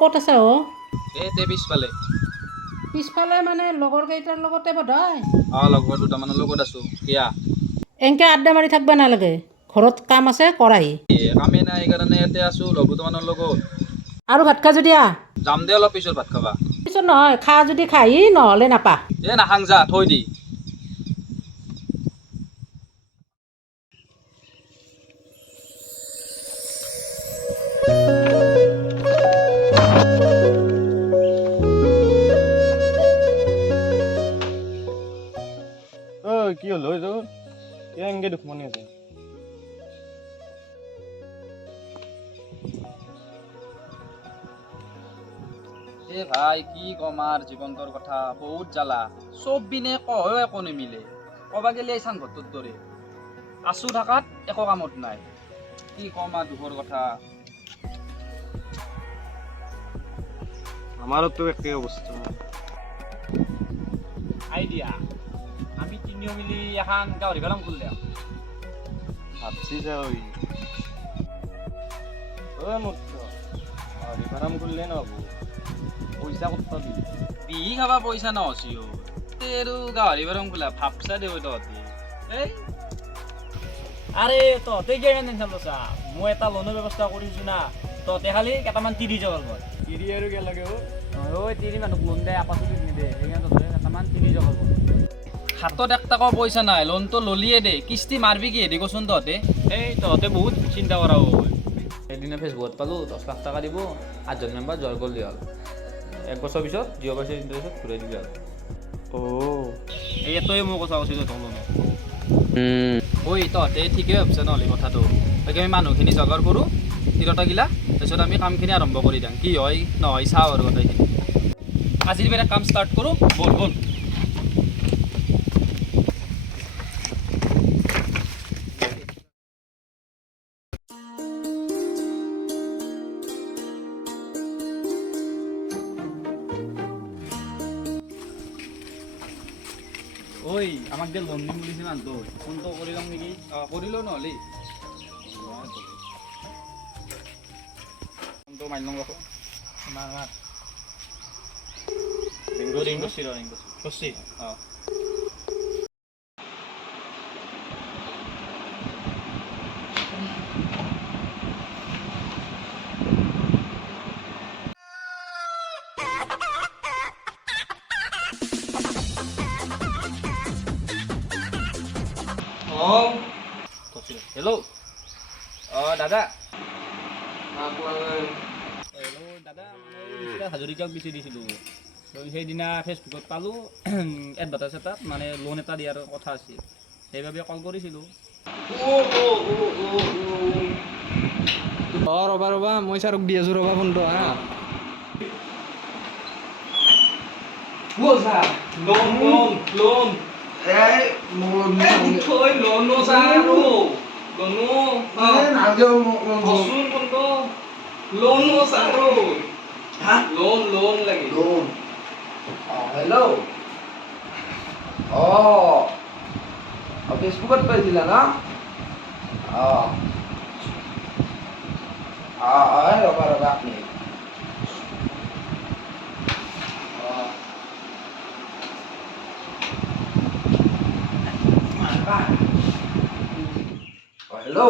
ক'ত আছে তে পিছফালে পিছফালে মানে লগৰ কেইটাৰ লগতে বোধহয় লগৰ দুটামানৰ লগত আছো কিয়া এনকে আড্ডা মাৰি থাকিব নালাগে ঘৰত কাম আছে কৰাহি কামেই নাই সেইকাৰণে ইয়াতে আছো লগ দুটামানৰ লগত আৰু ভাত খা যদি যাম দে অলপ পিছত ভাত খাবা পিছত নহয় খা যদি খাহি নহ'লে নাপা নাখাং যা থৈ দি কি হ'ল এইটো এনেকে দুখমনি আছে ভাই কি কম আর জীবনটোর কথা বহুত জ্বালা সব বিনে কয়ও একো নিমিলে কবা গেলে এই চাংঘৰটোৰ দৰে আছো থাকাত একো কামত নাই কি কম আৰ দুখৰ কথা আমাৰও তো একই অবস্থা আইডিয়া আমি তিনিও মিলি এখন গাহৰি ফাৰ্ম খুললে ভাবছি যে ওই মূৰ্খ ফাৰ্ম কৰলে না বাবু পয়সা কত পাবি বিহি খাবা পইচা নহছি আৰু গাহৰি ফাৰ্ম খোলা ভাবছা দেউ তহঁতি এই আৰে তহঁতে কিয় টেনশ্যন লৈছা মই এটা লোনৰ ব্যৱস্থা কৰিছো না তহঁতে খালি কেইটামান তিৰি যাব লাগিব তিৰি আৰু কে লাগে ঐ তিৰি মানুহক লোন দে আপাচলিত নিদে সেইকাৰণে তহঁতে কেইটামান তিৰি যাব লাগিব হাতত এক টকাও পইচা নাই লোনটো ললিয়ে দে কিস্তি মাৰবি কিহেদি কচোন তহঁতে এই তহঁতে বহুত চিন্তা কৰা হ'ল সেইদিনা ফেচবুকত পালোঁ 10 লাখ টকা দিব 8জন মেম্বাৰ জয় কৰিলে হ'ল 1 বছৰ পিছত 0% ইণ্টাৰেষ্টত ঘূৰাই দিলে হ'ল এইটোৱে মই কথা কৈছিলোঁ তোক লোনৰ ঐ তহঁতে ঠিকেই ভাবছা নহ'লে কথাটো তাকে আমি মানুহখিনি জগাৰ কৰোঁ তিৰোতাগিলা তাৰপিছত আমি কামখিনি আৰম্ভ কৰি দিম কি হয় নহয় চাওঁ আৰু গোটেইখিনি আজিৰ পৰা কাম ষ্টাৰ্ট কৰোঁ বল বল ঐ আমাক যে লোন দিম বুলিছে মানুহটো ফোনটো কৰি ল'ম নেকি কৰিলোঁ নহ'লে ফোনটো মাৰি ল'ম ৰখো মাৰ ৰিং কৰিছি কৰছি অঁ হেল্ল' দাদা হেল্ল' দাদা মই হাজৰিকাক বেছি দিছিলোঁ সেইদিনা ফেচবুকত পালোঁ এডভাৰটাইজ এটাত মানে লোন এটা দিয়াৰ কথা আছিল সেইবাবে কল কৰিছিলোঁ ৰ'বা মই ছাৰক দি আছোঁ ৰ'বা ফোনটো হা লোন থৈ লোন আৰু লোন আৰু লোন লাগে Luôn. Hello. Ở Facebook পাইছিলা না? ৰবা আপনি। হেল্ল'।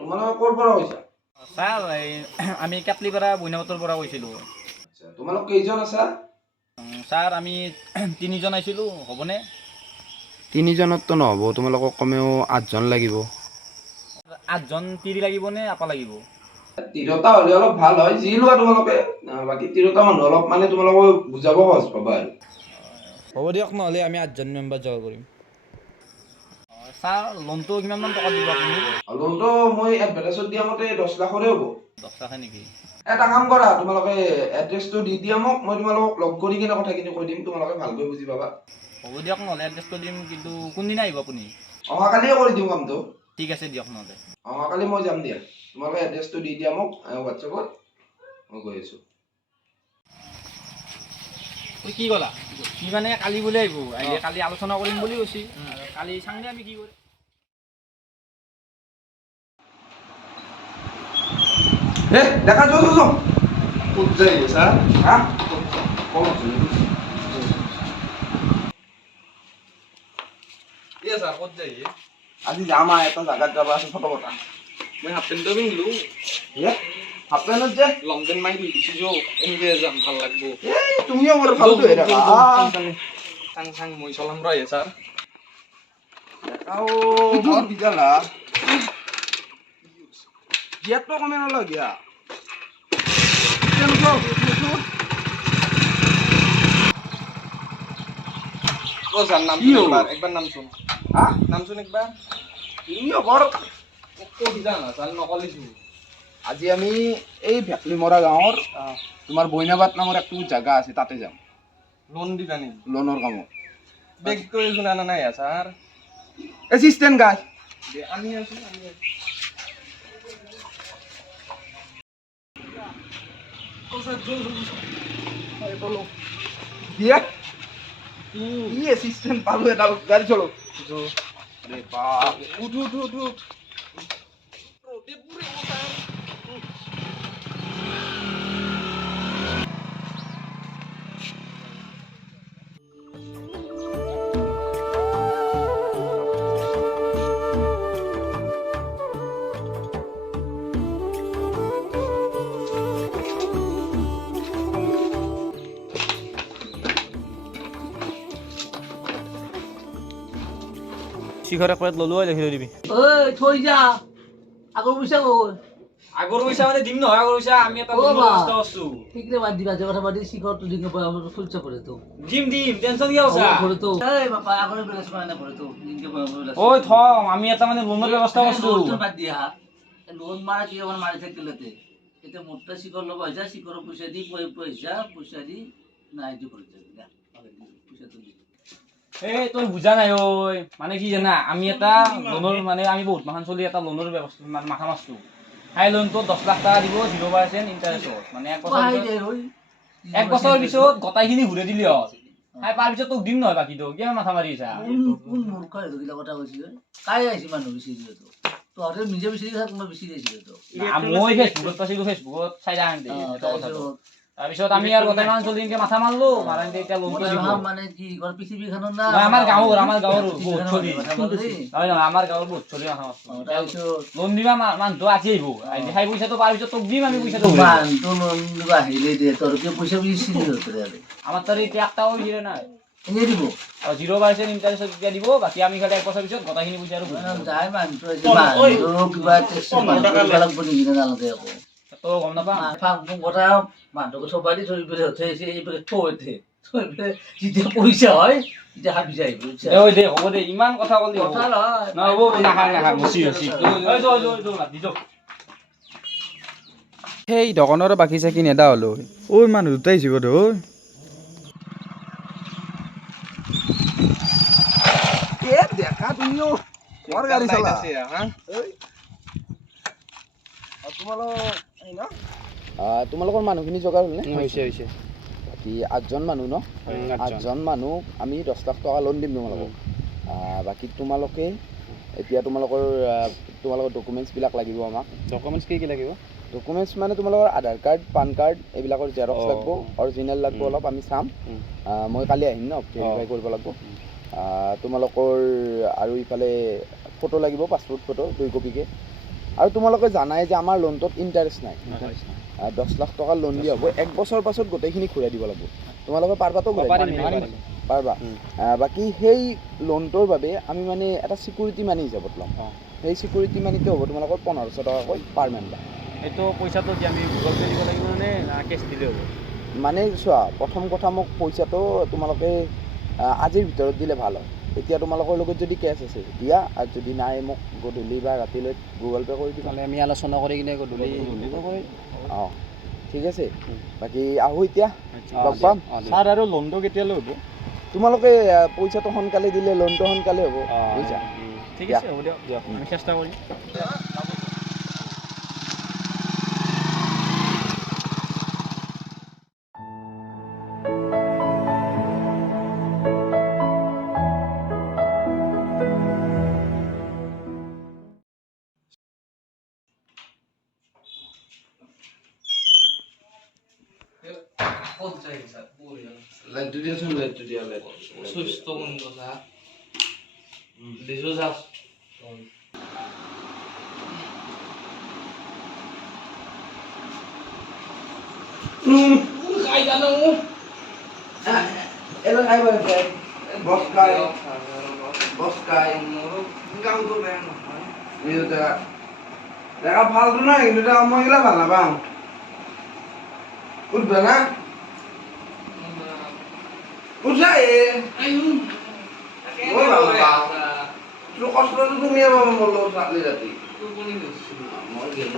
তোমালোকে ক'ৰ পৰা কৈছা? ছাৰ আমি কেটলিপাৰা বইনামতৰ পৰা কৈছিলোঁ তোমালোক কেইজন আছা? ছাৰ আমি 3জন আহিছিলোঁ হ'বনে 3জনততো নহ'ব তোমালোকক কমেও 8জন লাগিব 8জন তিৰি লাগিবনে আপা লাগিব তিৰোতা হ'লে অলপ ভাল হয় যি লোৱা তোমালোকে বাকী তিৰোতা মানুহ অলপ মানে তোমালোকে বুজাব সহজ পাবা আৰু হ'ব দিয়ক নহ'লে আমি 8জন মেম্বাৰ জমা কৰিম ছাৰ লোনটো কিমানমান টকা দিব আপুনি লোনটো মই এডভাৰটাইজত দিয়া মতে 10 লাখৰে হ'ব 10 লাখে নেকি এটা কাম কৰা তোমালোকে এড্ৰেছটো দি দিয়া মোক মই তোমালোকক লগ কৰি কিনে কথাখিনি কৈ দিম তোমালোকে ভালকৈ বুজি পাবা হ'ব দিয়ক নহ'লে এড্ৰেছটো দিম কিন্তু কোনদিনা আহিব আপুনি অহাকালিয়ে কৰি দিম কামটো ঠিক আছে দিয়ক নহ'লে অহাকালি মই যাম দিয়া তোমালোকে এড্ৰেছটো দি দিয়া মোক হোৱাটছএপত মই গৈ আছোঁ কি ক'লা কি মানে কালি বুলি আহিব আহিলে কালি আলোচনা কৰিম বুলি কৈছে কালি চাংনে আমি কি কৰিম দেখা যাও যাও ক'ত যায় ছাৰ হা ছাৰ ক'ত যায় আজি যাম আৰু এটা জাগাত যাবা আছে ফটো কথা মই হাফ পেণ্টটো পিন্ধিলো হাফ পেণ্টত যে লং পেণ্ট মাৰি দিছোঁ যাওঁ এনেকৈ যাম ভাল লাগব তুমিও মোৰ ফালতু হৈ থাকা চাং চাং মই চলাম ৰ ছাৰ দেখাও ঘৰ বিজালা গিয়াৰটো কমে নলয় গিয়া ছাৰ নাম কি হ'ল? একবাৰ নামচোন হা নামচোন একবাৰ তুমিও ঘৰ কৈ জানা ছাৰ নকলিছোঁ আজি আমি এই ভেকলি মৰা গাঁৱৰ তোমাৰ বৈনাবাদ নামৰ একটু জাগা আছে তাতে যাম লোন দিবা নেকি লোনৰ কামত বেগটো এইখন আনা নাই ছাৰ এচিষ্টেণ্ট গাই আনি আছোঁ দিয়ে কি এচিষ্টেণ্ট পালো এটা গাড়ী চলো রে বাপ উঠ উঠ উঠ উঠ শিখৰ এক প্লেট ল'লো লিখি দিবি ঐ থৈ যা আগৰ পইচা গ'ল আগৰ পইচা মানে দিম নহয় আগৰ পইচা আমি এটা অ' লোনৰ বা। ব্যৱস্থা কৰিছোঁ ঠিকৰে বাদ দিবা যে কথা পাতি শিখৰটো দিন ফুলচা পৰে তো দিম দিম টেনশ্যন কিয় আছা পৰে তো এই বাপা আগৰে বেলেঞ্চ কৰা নাই পৰে তো দিনকে ঐ থ আমি এটা মানে লোনৰ ব্যৱস্থা কৰিছোঁ বাদ দিয়া লোন মাৰা কি অকণ মাৰি থাকিলেতে এতিয়া মোটা শিখৰ ল'ব আহিছা শিখৰৰ পইচা দি পইচা দি নাই দি কৰি দিয়া পইচাটো দি এই তই বুজা নাই ঐ মানে কি জানা আমি এটা লোনৰ মানে আমি বহুত মাহান চলি এটা লোনৰ ব্যৱস্থা মানে মাথা মাৰছোঁ হাই লোনটো 10 লাখ টকা দিব 0% ইণ্টাৰেষ্টত মানে এক বছৰ পিছত গোটাইখিনি ঘূৰাই দিলি হ'ল হাই পাৰ পিছত তোক দিম নহয় বাকীটো কিয় মাথা মাৰি আছা কোন মূৰ্খ এইটো কথা কৈছিল কাই আহিছে মানুহ বিচাৰি তো তহঁতে নিজে বিচাৰি থাক মই বিচাৰি আছিলো তো মই ফেচবুকত পাইছিলোঁ ফেচবুকত চাই থাকা তাৰপিছত আমি আৰু গোটেই মান চলি এনেকৈ মাথা মাৰলো মাৰাতে এতিয়া লোনটো দিব মানে কি ঘৰ পৃথিৱীখনৰ না আমাৰ গাঁৱৰ বহুত চলি নহয় নহয় আমাৰ গাঁৱৰ বহুত চলি মাথা মাৰছো লোন দিবা মানুহটো আহি আহিব আহি খাই পইচাটো পাৰ পিছত তোক দিম আমি পইচাটো মানুহটো লোন দিব আহিলে দে তোৰ কি পইচা বিচাৰি আমাৰ তাত এতিয়া একটাও বিচাৰে নাই এনে দিব 0% ইণ্টাৰেষ্টত এতিয়া দিব বাকী আমি খালি এক বছৰ পিছত গোটেইখিনি পইচা আৰু যাই মানুহটো কিবা লাগব নেকি নালাগে আকৌ তই গম নাপা কথা মানুহকে চবাই দি থৈ পেলাই উঠাইছে এইফালে থৈ পেলাই যেতিয়া পইচা হয় তেতিয়া হাত বিচাৰি আহিব দে হ'ব দে ইমান কথা ক'লি কথা নহয় নহ'ব নাখায় মচি সেই দোকানৰ বাকী চাকি নেদা হ'লো ঐ মানুহ দুটাই আহিছে বোধ ঐ দেখা তুমিও বৰ গাড়ী চলা তোমালোকৰ মানুহখিনি যোগাৰ হ'লনে হৈছে বাকী 8জন মানুহ ন 8জন মানুহ আমি 10 লাখ টকা লোন দিম তোমালোকক বাকী তোমালোকে এতিয়া তোমালোকৰ ডকুমেণ্টছবিলাক লাগিব আমাক ডকুমেণ্টছ কি লাগিব ডকুমেণ্টছ মানে তোমালোকৰ আধাৰ কাৰ্ড পান কাৰ্ড এইবিলাকৰ জেৰক্স লাগিব অৰিজিনেল লাগিব অলপ আমি চাম মই কালি আহিম ন ভেৰিফাই কৰিব লাগিব তোমালোকৰ আৰু ইফালে ফটো লাগিব পাছপোৰ্ট ফটো 2 কপিকে আৰু তোমালোকে জানাই যে আমাৰ লোনটোত ইণ্টাৰেষ্ট নাই 10 লাখ টকা লোন দিয়া হ'ব 1 বছৰ পাছত গোটেইখিনি ঘূৰাই দিব লাগিব তোমালোকে পাৰবাতো পাৰবা বাকী সেই লোনটোৰ বাবে আমি মানে এটা ছিকিউৰিটি মানি হিচাপত ল'ম সেই ছিকিউৰিটি মানিটো হ'ব তোমালোকৰ 1500 টকাকৈ পাৰ মেম্বাৰ এইটো পইচাটো কি আমি গুগল পে' দিব লাগিব নে কেছ দিলে হ'ব মানে চোৱা প্ৰথম কথা মোক পইচাটো তোমালোকে আজিৰ ভিতৰত দিলে ভাল হয় এতিয়া তোমালোকৰ লগত যদি কেছ আছে দিয়া আৰু যদি নাই মোক গধূলি বা ৰাতিলৈ গুগল পে' কৰি দিবা আমি আলোচনা কৰি কিনে গধূলি অঁ ঠিক আছে বাকী আহোঁ এতিয়া লগ পাম ছাৰ আৰু লোনটো কেতিয়ালৈ হ'ব তোমালোকে পইচাটো সোনকালে দিলে লোনটো সোনকালে হ'ব বুজিছা ঠিক আছে হ'ব দিয়ক আমি চেষ্টা কৰিম লাইটটো দিয়াচোন, লাইটটো দিয়া, light. Elang ay ba kay boss kay কাম করবে না এটা দেখা ফালতু না কিন্তু এটা মহিলা ভালো না পাও উঠবে না উঠাই ওই বাবা তো কষ্ট তো তুমি বাবা বললো সাথে যাতি মই গেল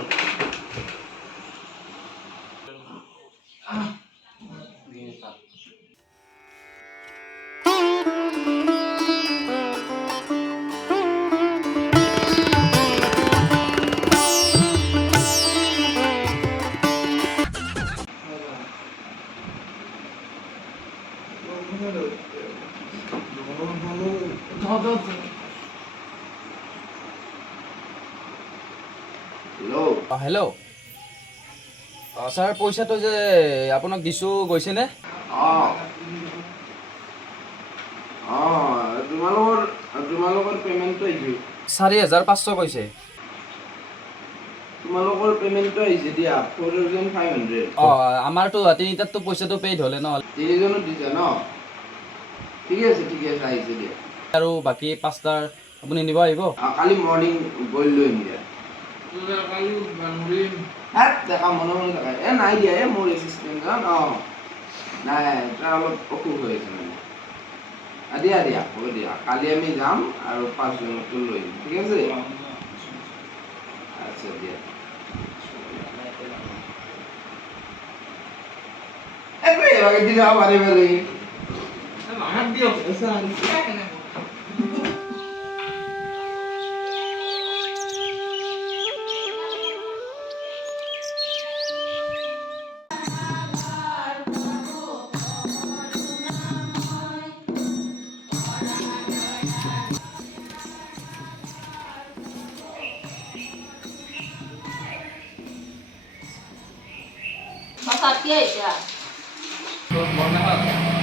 হেল্ল' ছাৰ পইচাটো যে আপোনাক দিছোঁ গৈছেনে? তোমালোকৰ পেমেণ্টটো আহিছে 4,500 কৈছে। তোমালোকৰ পেমেণ্টটো আহিছে দিয়া 4,500 আমাৰতো তিনিটাততো পইচাটো পেইড হ'লে ন? তিনিজনত দিছা ন? ঠিকে আছে আহিছে দিয়া। আৰু বাকী 5টাৰ আপুনি নিব আহিব? কালি মৰ্ণিং গৈ লৈ আহিম দিয়া। দেখা মনে দেখা নাই দিয়া মোৰ এচিষ্টেণ্টজন নাই তাৰ অলপ অসুখ হৈ আছে মানে দিয়া হ'ব দিয়া কালি আমি যাম আৰু 5জনকো লৈ আহিম ঠিক আছে আচ্ছা দিয়া এবারে দিলে বারে বারে হাত দিও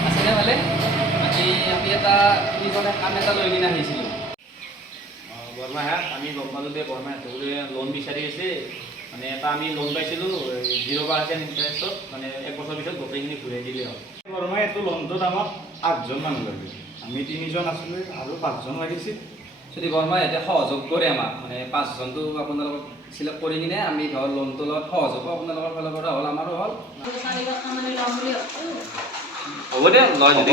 আছেনে ভালে? বাকী আমি এটা কাম এটা লৈ কিনে আহিছিলোঁ। বৰমাহাত আমি গম পালোঁ যে বৰমাহাতে বোলে লোন বিচাৰি আছে মানে এটা আমি লোন পাইছিলোঁ 0% ইণ্টাৰেষ্টত মানে 1 বছৰ পিছত গোটেইখিনি ঘূৰাই দিলে হ'ল। বৰমাই এইটো লোনটোত আমাক 8জন মানুহ লাগে আমি 3জন আছিলোঁ আৰু 5জন লাগিছিল যদি বৰ্মাই এতিয়া সহযোগ কৰে আমাক মানে 5জনটো আপোনালোকক চিলেক্ট কৰি কিনে আমি ধৰ লোনটো লগত সহজ হ'ব আপোনালোকৰ ফালৰ পৰা হ'ল আমাৰো হ'ল হ'ব দে লয় যদি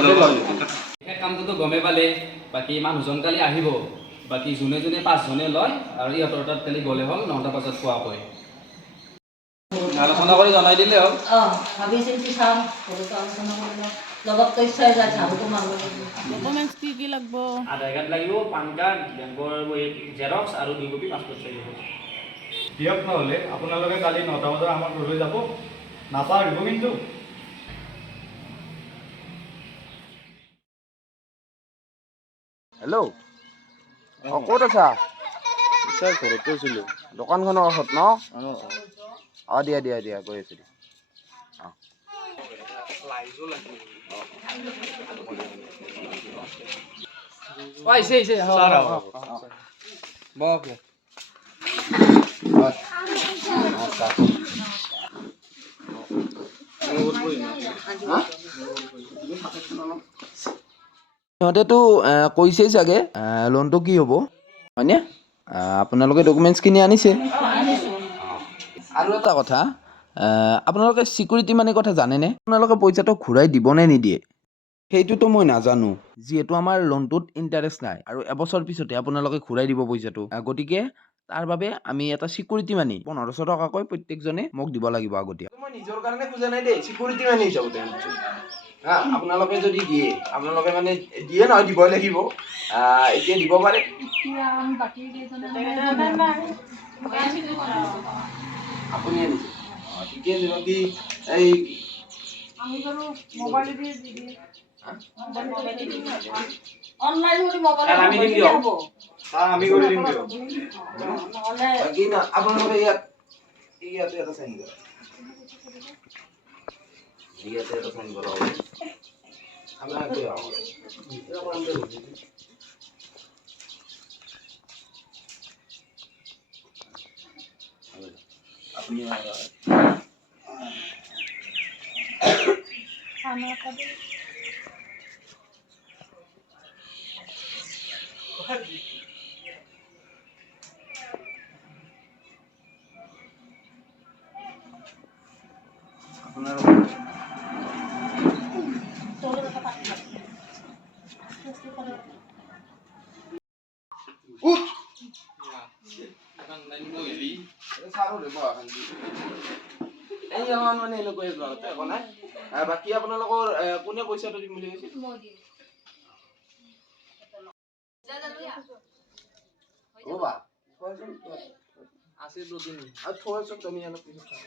সেই কামটোতো গমেই পালে বাকী মানুহজন কালি আহিব বাকী যোনে 5জনে লয় আৰু ইহঁতৰ তাত কালি গ'লে হ'ল 9টা বজাত পোৱাকৈ আলোচনা কৰি জনাই দিলে হ'ল ভাবি চিন্তি চাম ঘৰতো আলোচনা কৰিম লগত কৈছে যে ঝাৰুটো মাৰিব লাগিব ডকুমেণ্টছ কি লাগিব আধাৰ কাৰ্ড লাগিব পান কাৰ্ড বেংকৰ জেৰক্স আৰু 2 কপি পাছপৰ্ট চাইজ দিয়ক নহ'লে আপোনালোকে কালি 9টা বজাত আমাৰ ঘৰলৈ যাব নাপাহৰিব কিন্তু হেল্ল' ক'ত আছা ছাৰ ঘৰতে আছিলোঁ দোকানখনৰ কাষত ন দিয়া গৈ আছোঁ দিয়া আহিছে সিহঁতেতো কৈছেই চাগে লোনটো কি হ'ব হয়নে আপোনালোকে ডকুমেণ্টছখিনি আনিছে আৰু এটা কথা আপোনালোকে ছিকিউৰিটি মানিৰ কথা জানেনে আপোনালোকে পইচাটো ঘূৰাই দিবনে নিদিয়ে সেইটোতো মই নাজানো যিহেতু আমাৰ লোনটোত ইণ্টাৰেষ্ট নাই আৰু এবছৰ পিছতে আপোনালোকে ঘূৰাই দিব পইচাটো গতিকে তাৰ বাবে আমি এটা ছিকিউৰিটি মানি 1500 টকাকৈ প্ৰত্যেকজনে মোক দিব লাগিব আগতীয়া মই নিজৰ কাৰণে খোজা নাই দেই ছিকিউৰিটি মানি হিচাপতে আপোনালোকে যদি দিয়ে আপোনালোকে মানে দিয়ে নহয় দিবই লাগিব এতিয়া দিব পাৰে আপুনি আনিছে ঠিকে আছে বাকী এই আমি বাৰু মোবাইল দি দিম অনলাইন কৰি মোবাইল আমি দিম দিয়ক আমি কৰি দিম দিয়ক নহ'লে বাকী না আপোনালোকে ইয়াতে এটা চাইন দিয়ক ইয়াতে এটা ফোন করা হবে আমরা আগে এরকম আমাদের আপনি আপনার এই আমাৰ মানে এনেকৈ যোৱাতে একো নাই বাকী আপোনালোকৰ কোনে পইচাটো দিম বুলি কৈছে ৰ'বা আছে দুদিন আৰু থোৱাচোন তুমি অলপ পিছত খাম।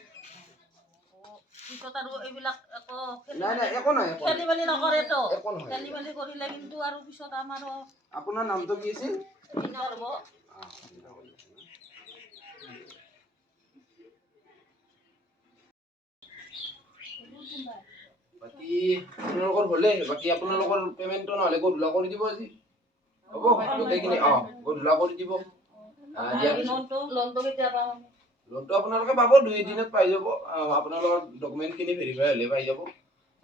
পিছত আৰু এইবিলাক একো নাই নাই একো নাই একো নাই। খেলি মেলি নকৰেতো একো নহয়। খেলি মেলি কৰিলে কিন্তু আৰু পিছত আমাৰো আপোনাৰ নামটো কি আছিল দিগদাৰ হ'ব। বাকী আপোনালোকৰ হ'লে বাকী আপোনালোকৰ পেমেণ্টটো নহ'লে গধূলা কৰি দিব আজি হ'ব গোটেইখিনি গধূলা কৰি দিব দিয়াৰ পিছত লোনটো কেতিয়া পাম আমি? লোনটো আপোনালোকে পাব 2 দিনত পাই যাব আপোনালোকৰ ডকুমেণ্টখিনি ভেৰিফাই হ'লে পাই যাব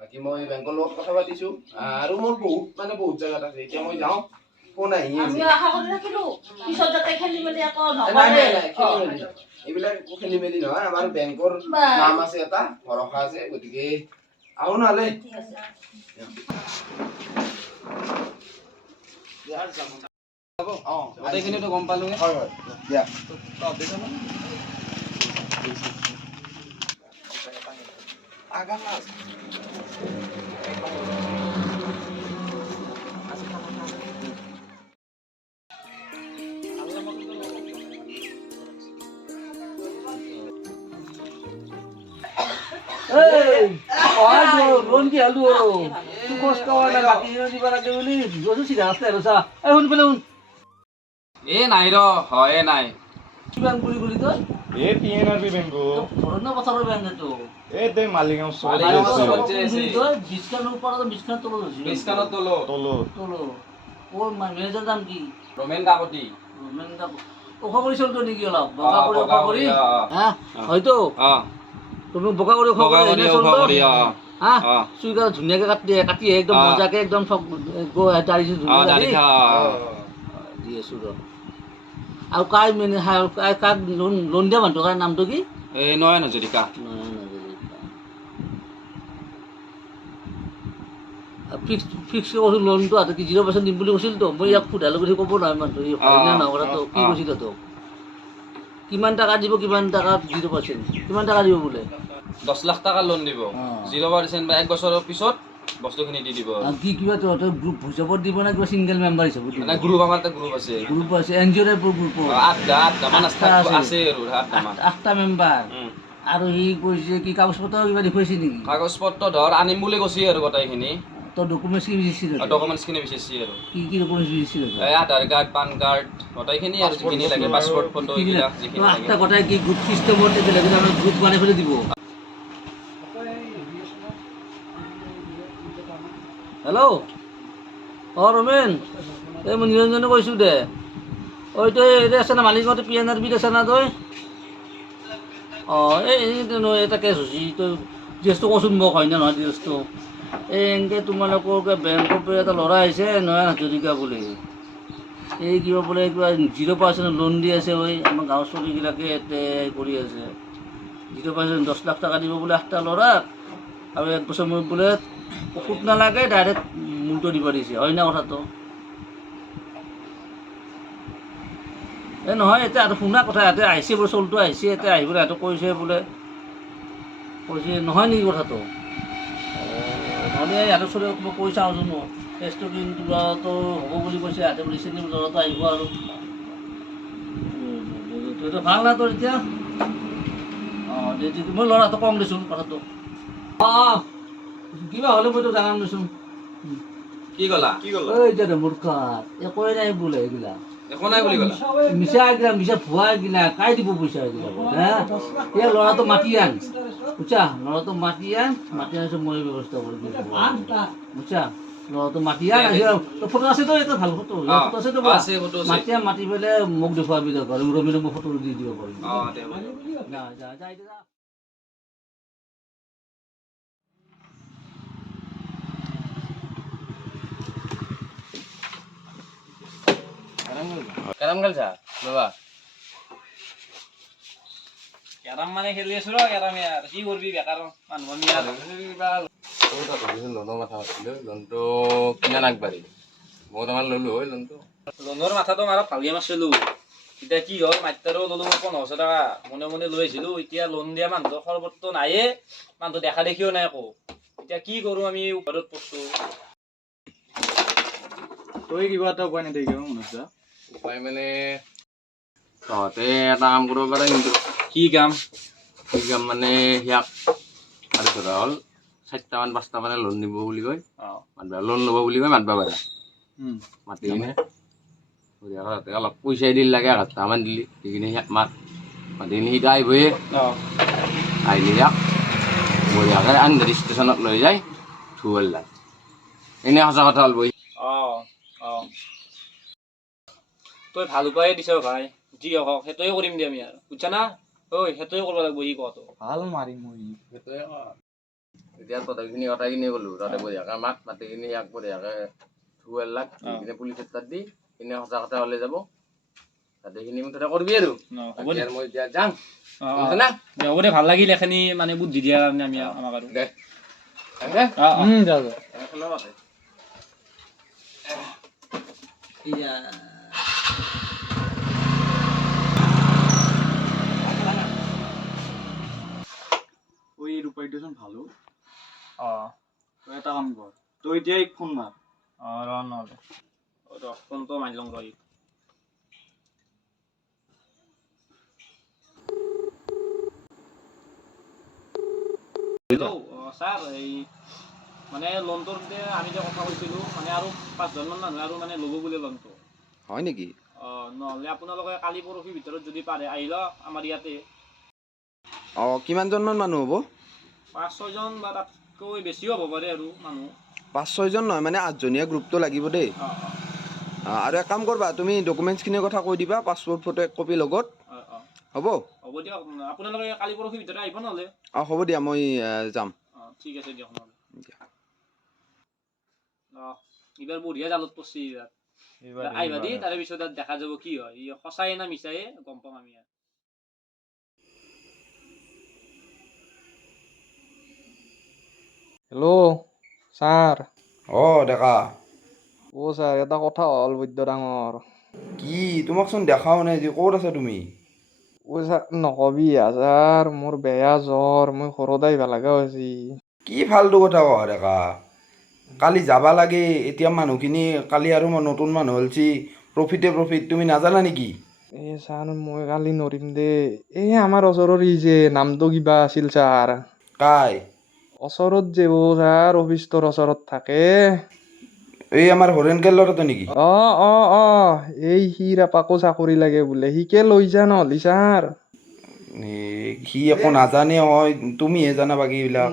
বাকী মই বেংকৰ লগত কথা পাতিছোঁ আৰু মোৰ বহুত জেগাত আছে এতিয়া মই যাওঁ ফোন আহি আছে আমিও আশা কৰি থাকিলো পিছত যাতে খেলি মেলি আকৌ নাই নকৰে। নাই নাই খেলি মেলি এইবিলাক একো খেলি মেলি নহয় আমাৰ বেংকৰ নাম আছে এটা ভৰসা আছে গতিকে আহো নহ'লে ঠিক আছে। গোটেইখিনিতো গম পালোঁ হয় হয় দিয়া লোন কি হালো আৰু তোৰ কষ্ট হোৱা নাই বাকী দিব লাগে বুলি গৈছো চিধা ৰাস্তাই ৰচা এই শুনি পেলাই শুন এ নাই ৰ হয় নাই কি বেংক বুলি কলি তই এই PNRB বেংকো ঘৰত ন পথাৰৰ বেংক এইটো এই তে মালিগাঁও মালিগাঁও চবতে চবতে আছে। তই 20 খানৰ ওপৰত 20 খান তলত হৈছে 20 খানত তলত তলত তলো ওৰ মেনেজাৰ দাম কি ৰমেন কাকতি মেন দাম ওখ কৰিছিল তো নেকি অলপ বগা কৰি ওখ কৰি হা হয়তো তুমি বগা কৰি ওখ কৰি এনে চলতো হা চুইকা ধুনীয়াকে কাটি একদম মজাকে একদম সব দাড়ি ধুনীয়াকে দি আছো ৰ আৰু কাই মানে কাক লোন দিয়া মানুহ কাৰ নামটো কি এই নয়ন হাজৰিকা ফিক্স কৰিছোঁ লোনটো হাতত কি 0% দিম বুলি কৈছিল তো মই ইয়াক সোধালো বুলি ক'ব নহয় মানুহটো হয় না নহয় কথাটো কি কৈছিল তোক কিমান টাকা দিব কিমান টাকা 0% কিমান টাকা দিব বোলে 10 লাখ টাকা লোন দিব 0% বা 1 বছৰৰ পিছত বস্তুখিনি দি দিব কি কিবা তহঁতৰ গ্ৰুপ হিচাপত দিব না কিবা ছিংগল মেম্বাৰ হিচাপত দিব মানে গ্ৰুপ আমাৰ এটা গ্ৰুপ আছে গ্ৰুপ আছে NGO টাইপৰ গ্ৰুপ আঠটা মান আছে আৰু আঠটা মান 8টা মেম্বাৰ আৰু সি কৈছে কি কাগজ পত্ৰ কিবা দেখুৱাইছে নেকি কাগজ পত্ৰ ধৰ আনিম বুলি কৈছে আৰু গোটেইখিনি তোৰ ডকুমেণ্টছ কি বিচাৰিছিল ডকুমেণ্টছখিনি বিচাৰিছে আৰু কি ডকুমেণ্টছ বিচাৰিছিল এই আধাৰ কাৰ্ড পান কাৰ্ড গোটেইখিনি আৰু যিখিনি লাগে পাছপৰ্ট ফটো এইবিলাক যিখিনি লাগে 8টা গোটাই কি গ্ৰুপ চিষ্টেমত বেলেগ ধৰণৰ গ্ৰুপ বনাই পেলাই দিব হেল্ল' ৰমেন এই মই নিৰঞ্জনে কৈছোঁ দে ঐ তই এই আছে না মালিকত PNRB আছে না তই এটা কেছ হৈছে তই ডিটেইলছটো কচোন মোক হয় না নহয় ডিটেইলছটো এই এনেকৈ তোমালোকৰ বেংকৰ পৰা এটা ল'ৰা আহিছে নয়ন হাজৰিকা বুলি এই কিবা বোলে কিবা 0% লোন দি আছে ঐ আমাৰ গাঁৱৰ চলিবিলাকে ইয়াতে কৰি আছে 0% 10 লাখ টকা দিব বোলে 8টা ল'ৰাক আৰু 1 বছৰ মূৰত বোলে সুত নালাগে ডাইৰেক্ট মূলটো দিব দিছে হয় না কথাটো এই নহয় এতিয়া আৰু শুনা কথা ইয়াতে আহিছে বোলে চলটো আহিছে এতিয়া আহি বোলে সিহঁতে কৈছে নহয় নেকি কথাটো নহ'লে সিহঁতৰ চলি মই কৈ চাওঁচোন টেষ্টটো কিন্তু ল'ৰাটো হ'ব বুলি কৈছে সিহঁতে বুলি চিনি ল'ৰাটো আহিব আৰু তইতো ভাল না তোৰ এতিয়া মই ল'ৰাটো কম দেচোন কথাটো কিবা হ'লে মইতো জানাম দেচোন কি ক'লা কি ক'লা ঐ এতিয়া মূৰ্খাত একোৱে নাই বোলে এইবিলাক একো নাই বুলি ক'লা মিছা কিনা মিছা ভুৱা কিনা কাই দিব পইচা এইবিলাক হা এই ল'ৰাটো মাতি আন বুজছা ল'ৰাটো মাতি আনিছো মই ব্যৱস্থা কৰি দিম বুজছা ল'ৰাটো মাতি আন ফটো আছে তো এটা ভাল ফটো ফটো আছে তো আছে ফটো আছে মাতি পেলাই মোক দেখুৱাবি দৰকাৰ ৰবিনে মোক ফটো দি দিব পাৰিম দে হ'ব। যা যা যা এতিয়া যা কেৰম খেলছা বাবা কেৰাম মানে খেলি আছো ৰ কেৰাম ইয়াৰ কি কৰিবি বেকাৰ মানুহ আমি লোনৰ মাথা মাৰিছিলোঁ লোনটো কিমান আগবাঢ়ি মই তোমাৰ ল'লোঁ হয় লোনটো লোনৰ মাথাটো মাৰক ভালকৈ মাৰিছিলোঁ এতিয়া কি হ'ল মাত্ৰাৰো ল'লোঁ 1500 টকা মনে মনে লৈ আহিছিলোঁ এতিয়া লোন দিয়া মানুহটো সৰ্বতো নায়ে মানুহটো দেখা দেখিও নাই একো এতিয়া কি কৰোঁ আমি ওপৰত পৰছোঁ তই কিবা এটা উপায় নিদিয়ে মনোজ দা উপায় মানে তহঁতে এটা কাম কৰিব পাৰে কিন্তু কি কাম কি কাম মানে সিয়াক আৰু ধৰা হ'ল 4টামান 5টা মানে লোন দিব বুলি কয় মাতবা লোন ল'ব বুলি কয় মাতবা পাৰা মাতি কিনে তাতে অলপ পইচা দিল লাগে 1000মান দিলি দি কিনে সিয়াক মাত মাতি কিনে সি আহিবয়ে আহিলে সিয়াক বঢ়িয়াকৈ আনগাড়ী ষ্টেচনত লৈ যায় ধুৱল লাগ এনেই সঁচা কথা হ'ল বহি তই ভাল উপায়ে দিছ ভাই যি হওক সেইটোৱে কৰিম দে আমি আৰু বুজছা না ঐ সেইটোৱে কৰিব লাগিব ই কওঁতো ভাল মাৰিম মই সেইটোৱে এতিয়া তহঁতখিনি কথাখিনি ক'লোঁ তাতে বঢ়িয়াকৈ মাতি কিনে ইয়াক বঢ়িয়াকৈ ধুৱল লাগ দি কিনে পুলিচৰ তাত দি কিনে সঁচা কথা হ'লে যাব তাতে সেইখিনি মুঠতে কৰিবি আৰু হ'ব দে মই এতিয়া যাম না হ'ব দে ভাল লাগিল এইখিনি মানে বুদ্ধি দিয়াৰ কাৰণে আমি আমাক আৰু দে যা যা ওই এই উপায়টোচোন ভালো তই এটা কাম কৰ তই এতিয়া এক ফোন মাৰ ৰ নহ'লে ফোনটো মাৰি লওঁ ৰ হেল্ল' ছাৰ এই মানে লোনটোৰ আমি যে কথা কৈছিলোঁ মানে আৰু 5জনমান মানুহে আৰু মানে ল'ব বুলি লোনটো হয় নেকি নহ'লে আপোনালোকে কালি পৰহিৰ ভিতৰত যদি পাৰে আহি লওক আমাৰ ইয়াতে কিমানজনমান মানুহ হ'ব 5-6জন বা তাতকৈ বেছিও হ'ব পাৰে আৰু মানুহ 5-6জন নহয় মানে 8জনীয়া গ্ৰুপটো লাগিব দেই আৰু এক কাম কৰবা তুমি ডকুমেণ্টছখিনিৰ কথা কৈ দিবা পাছপৰ্ট ফটো 1 কপি লগত হ'ব হ'ব দিয়ক আপোনালোকে কালি পৰহিৰ ভিতৰত আহিব নহ'লে হ'ব দিয়া মই যাম ঠিক আছে দিয়ক নহ'লে এইবাৰ বঢ়িয়া জালত পৰছি এইবাৰ আহিবা দেই তাৰে পিছত দেখা যাব কি হয় ই সঁচাই না মিছাই গম পাম আমি হেল্ল' ছাৰ ডেকা ছাৰ এটা কথা হ'ল বৈদ্য ডাঙৰ কি তোমাকচোন দেখাও নাই যে ক'ত আছা তুমি ছাৰ নকবি ছাৰ মোৰ বেয়া জ্বৰ মই ঘৰত আহিব লগা হৈছে কি ফাল্টু কথা কোৱা ডেকা কালি যাবা লাগে এতিয়া মানুহখিনি কালি আৰু নতুন মানুহ হ'লছি প্ৰফিট তুমি নাজানা নেকি ছাৰ মই কালি নৰিম দেই আমাৰ ওচৰৰ ই যে নামটো কিবা আছিল ছাৰ কাই ওচৰত যে ছাৰ অফিচটোৰ ওচৰত থাকে এই আমাৰ হৰেণকেৰ ল'ৰাটো নেকি এই সিৰ আপাকো চাকৰি লাগে বোলে সিকে লৈ যা নহ'লি ছাৰ সি একো নাজানে হয় তুমিহে জানা বাকীবিলাক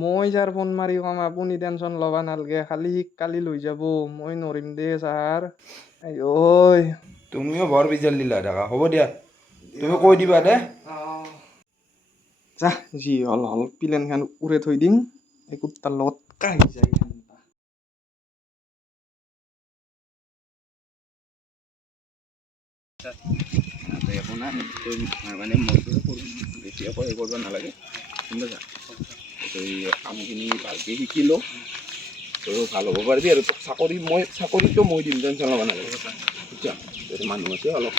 মই ছাৰ ফোন মাৰি কম আপুনি টেনশ্যন ল'ব নালাগে খালি সিক কালি লৈ যাব মই নৰিম দেই ছাৰ ঐ তুমিও বৰ বিজাল দিলা ডেকা হ'ব দিয়া তুমি কৈ দিবা দে যা যি হ'ল প্লেনখন উৰে থৈ দিম একো তাৰ লগত কাহি যায় একো নাই মানে মনটো বেছি একো হেৰি কৰিব নালাগে গম পাইছা তই কামখিনি ভালকৈ শিকি ল তই ভাল হ'ব পাৰিবি আৰু তোক চাকৰিটো মই দিম টেনশ্যন ল'ব নালাগে বুজিছা মানুহ আছে অলপ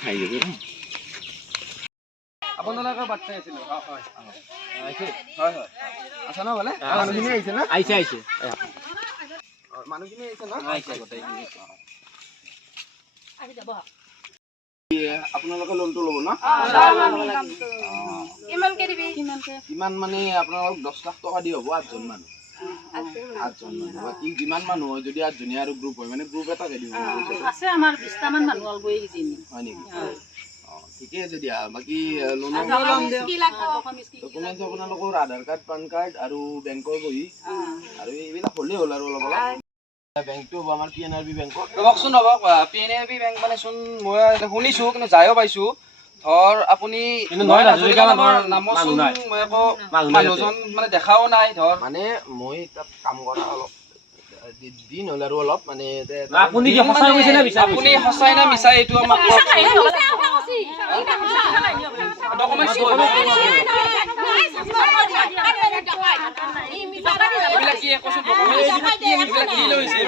খাই যাবি আপোনালোকৰ বাচ্ছা আছিলোঁ হয় আছা ন ভালে মানুহখিনি আহিছে না আহিছে মানুহখিনি আহিছে ন আহি যাব আপোনালোকে লোনটো ল'ব ন কিমানকে দিবি কিমান মানে আপোনালোকক 10 লাখ টকা দি হ'ব 8জন মানুহ আঠজন মানুহ বাকী যিমান মানুহ হয় যদি 8জনীয়া আৰু গ্ৰুপ হয় মানে গ্ৰুপ এটাকে দিওঁ আছে আমাৰ 20টামান মানুহ হ'ল বহি কিজিনি হয় নেকি ঠিকে আছে দিয়া বাকী ডকুমেণ্টছ আপোনালোকৰ আধাৰ কাৰ্ড পান কাৰ্ড আৰু বেংকৰ বহি আৰু এইবিলাক হ'লেই হ'ল আৰু অলপ অলপ বেংকটো হ'ব আমাৰ PNRB বেংকৰ ৰ'বকচোন ৰ'বক PNRB বেংক মানে চোন মই শুনিছোঁ কিন্তু যায়ো পাইছোঁ ধৰ আপুনি নামচোন মই আকৌ মানুহজন মানে দেখাও নাই ধৰ মানে মই তাত কাম কৰা অলপ দিন হ'ল আৰু অলপ মানে আপুনি কি সঁচাই কৈছে নে মিছা আপুনি সঁচাই না মিছা এইটো আমাক ডকুমেণ্টছ এইবিলাক কি একোচোন এইবিলাক কি লৈছে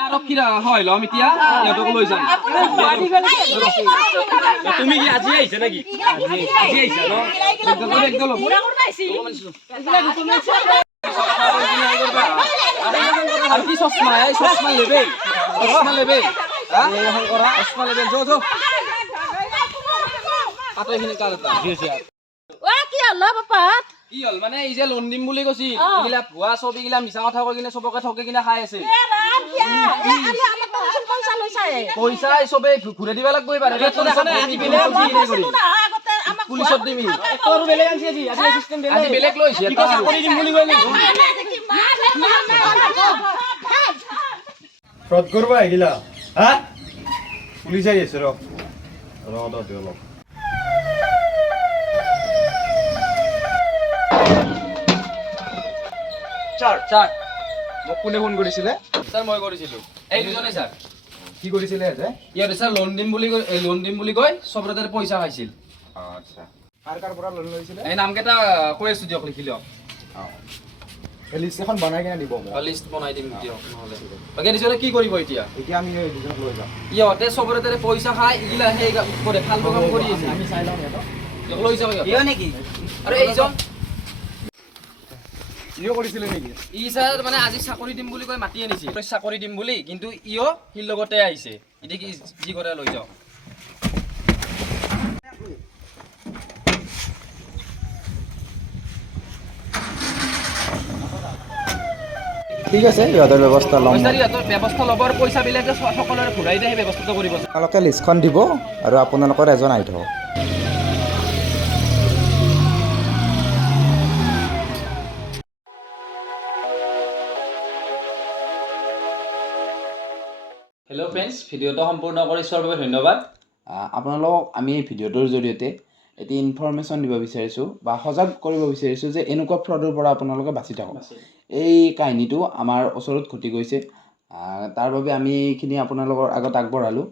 আৰক্ষীৰ হয় ল'ম এতিয়া সিহঁতক লৈ যাম তুমি কি আজি আহিছা নেকি আজি আহিছা ন আর কি চশমা এই চশমা লেবে চশমা লেবে চশমা লেবে যো যো পাতো এখিনি কার এটা ও কি হল বাপাত কি হল মানে এই যে লোন দিম বুলি কৈছিল এইগিলা ভুৱা চব এইগিলা মিছা কথা কৈ কিনে চবকে ঠকি কিনে খাই আছে পইচা চবে ঘূৰাই দিব লাগব এবাৰ পুলিচত দিবি আজি বেলেগ লৈছে ফ্ৰড কৰিব আহিলা হা পুলিচ আহি আছে ৰ তহঁতে অলপ স্যাৰ মোক কোনে ফোন কৰিছিলে স্যাৰ মই কৰিছিলো এই দুজনে স্যাৰ কি কৰিছিলে যে ইয়াতে স্যাৰ লোন দিম বুলি কৈ চবৰে তাতে পইচা খাইছিল আচ্ছা কাৰ পৰা লোন লৈছিলে এই নামকেইটা কৈ আছো দিয়ক লিখি লওক লিষ্ট এখন বনাই কিনে দিব মোক লিষ্ট বনাই দিম দিয়ক নহ'লে বাকী দিছলে কি কৰিব এতিয়া এতিয়া আমি এই দুজনক লৈ যাম ইহঁতে চবৰে তাতে পইচা খাই ইগিলা সেই কৰে ফালতু কাম কৰি আছে আমি চাই লওঁ সিহঁতক দিয়ক লৈ যাওক ইয় নেকি আৰু এইজন ইও কৰিছিলে নেকি ই স্যাৰ মানে আজি চাকৰি দিম বুলি কৈ মাতি আনিছে চাকৰি দিম বুলি কিন্তু ইও সিৰ লগতে আহিছে এতিয়া কি যি কৰে লৈ যাওক ঠিক আছে ইহঁতৰ ব্যৱস্থা ল'ম পইচা ইহঁতৰ ব্যৱস্থা ল'ব আৰু পইচাবিলাক যে সকলোৰে ঘূৰাই দিয়ে সেই ব্যৱস্থাটো কৰিব আপোনালোকে লিষ্টখন দিব আৰু আপোনালোকৰ এজন আহি থ'ব হেল্ল' ফ্ৰেণ্ডছ ভিডিঅ'টো সম্পূৰ্ণ কৰি চোৱাৰ বাবে ধন্যবাদ আপোনালোকক আমি এই ভিডিঅ'টোৰ জৰিয়তে এটি ইনফৰমেশ্যন দিব বিচাৰিছোঁ বা সজাগ কৰিব বিচাৰিছোঁ যে এনেকুৱা ফ্ৰডৰ পৰা আপোনালোকে বাচি থাকক এই কাহিনীটো আমাৰ ওচৰত ঘটি গৈছে তাৰ বাবে আমি এইখিনি আপোনালোকৰ আগত আগবঢ়ালোঁ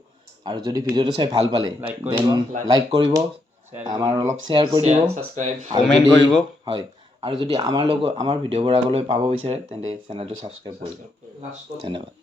আৰু যদি ভিডিঅ'টো চাই ভাল পালে লাইক কৰিব আমাৰ অলপ শ্বেয়াৰ কৰি দিব কমেণ্ট কৰিব হয় আৰু যদি আমাৰ ভিডিঅ'বোৰ আগলৈ পাব বিচাৰে তেন্তে চেনেলটো ছাবস্ক্ৰাইব কৰিব ধন্যবাদ